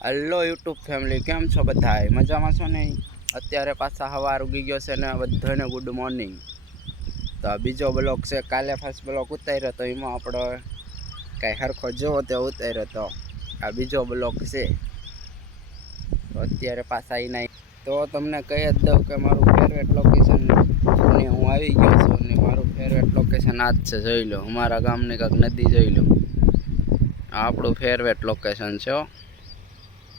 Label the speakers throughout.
Speaker 1: Hello YouTube family કેમ છો બધા મજામાં છો ને? અત્યારે પાછા સવાર ઉગી ગયો છે ને બધાને ગુડ મોર્નિંગ તો આ બીજો બ્લોક છે, કાલે ફર્સ્ટ બ્લોક ઉતાર્યો તો એમાં આપણો કાંઈ સરખો જોવો તે ઉતાર્યો તો આ બીજો બ્લોક છે. અત્યારે પાછા એના તો તમને કહી જ દઉં કે મારું ફેવરેટ લોકેશન ને હું આવી ગયો છું ને મારું ફેવરેટ લોકેશન આ જ છે, જોઈ લો. અમારા ગામની કાંઈક નદી જોઈ લો. આપણું ફેવરેટ લોકેશન છે.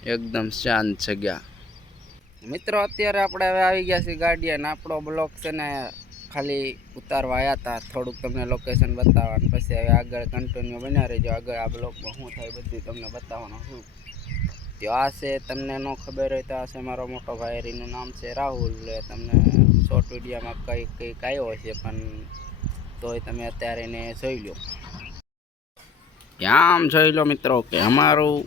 Speaker 1: એકદમ શાંત જગ્યા. મિત્રો, અત્યારે આપણે હવે આવી ગયા છીએ ગાર્ડિયન આપણો બ્લોક છે ને ખાલી ઉતારવા આવ્યા હતા થોડુંક તમને લોકેશન બતાવવાનું. પછી હવે આગળ કન્ટિન્યુ બન્યા રહેજો. આગળ આ બ્લોકમાં શું થાય બધું તમને બતાવવાનું શું તો આ છે, તમને ન ખબર હોય તો આ છે મારો મોટો ભાઈ એનું નામ છે રાહુલ. તમને શોર્ટ વિડીયોમાં કંઈક કંઈક આવ્યો છે પણ તોય તમે અત્યારે એને જોઈ લો. આમ જોઈ લો મિત્રો, કે અમારું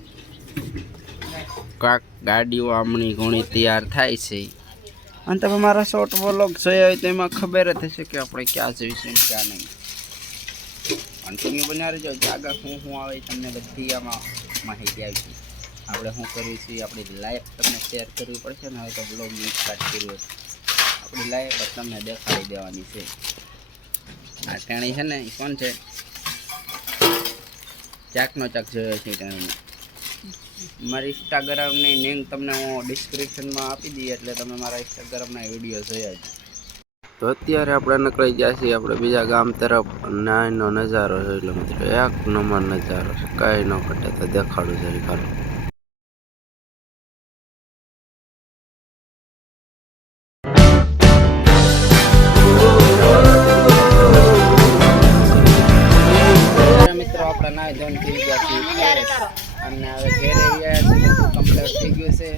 Speaker 1: કાંક ગાડીઓ આમની ઘણી તૈયાર થાય છે. અને તમે મારા શોર્ટ વ્લોગ જોયા હોય તો એમાં ખબર જ થશે કે આપણે ક્યાં જઈશું ક્યાં નહીં. કન્ટિન્યુ બન્યા રહેજો. જાગા આગળ શું શું આવે તમને બધી આમાં માહિતી આવી આપણે શું કરવી છે? આપણી લાઈફ તમને શેર કરવી પડશે ને, હવે તો બ્લોગની સ્ટાર્ટ કર્યું આપણી લાઈફ તમને દેખાડી દેવાની છે. આ ટેણી છે ને એ કોણ છે? ચાકનો ચાક જોયો છે ટેણીને. મારી ઇન્સ્ટાગ્રામની લિંક તમને હું ડિસ્ક્રિપ્શનમાં આપી દઈએ એટલે તમે મારા ઇન્સ્ટાગ્રામના વીડિયો જોયા છે તો અત્યારે આપણે નીકળી ગયા છીએ આપણે બીજા ગામ તરફ. નાયનો નજારો છે એટલે મિત્રો એક નંબર નજારો છે. કાંઈ ન ઘટે તો દેખાડું જરી ખરું મિત્રો આપણે નાય ધોન થઈ ગયા છીએ. અને હવે ઘેર આવ્યા છે કમ્પ્લીટ થઈ ગયું છે.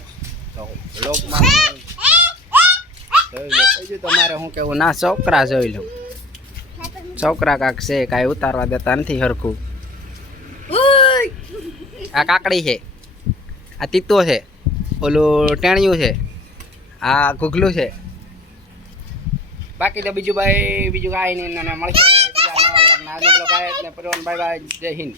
Speaker 1: તો બ્લોકમાં જોઈ લો બીજું તમારે શું કેવું? ના છોકરા જોઈ લો. છોકરા કાંક છે કાંઈ ઉતારવા દેતા નથી હરખું. આ કાકડી છે. આ તીતો છે. ઓલું ટેણિયું છે. આ ઘૂઘલું છે. બાકી તો બીજું ભાઈ બીજું કાંઈ નહીં મળશે બીજા નવા જ ને પરિવાર બાય બાય જય હિન્દ.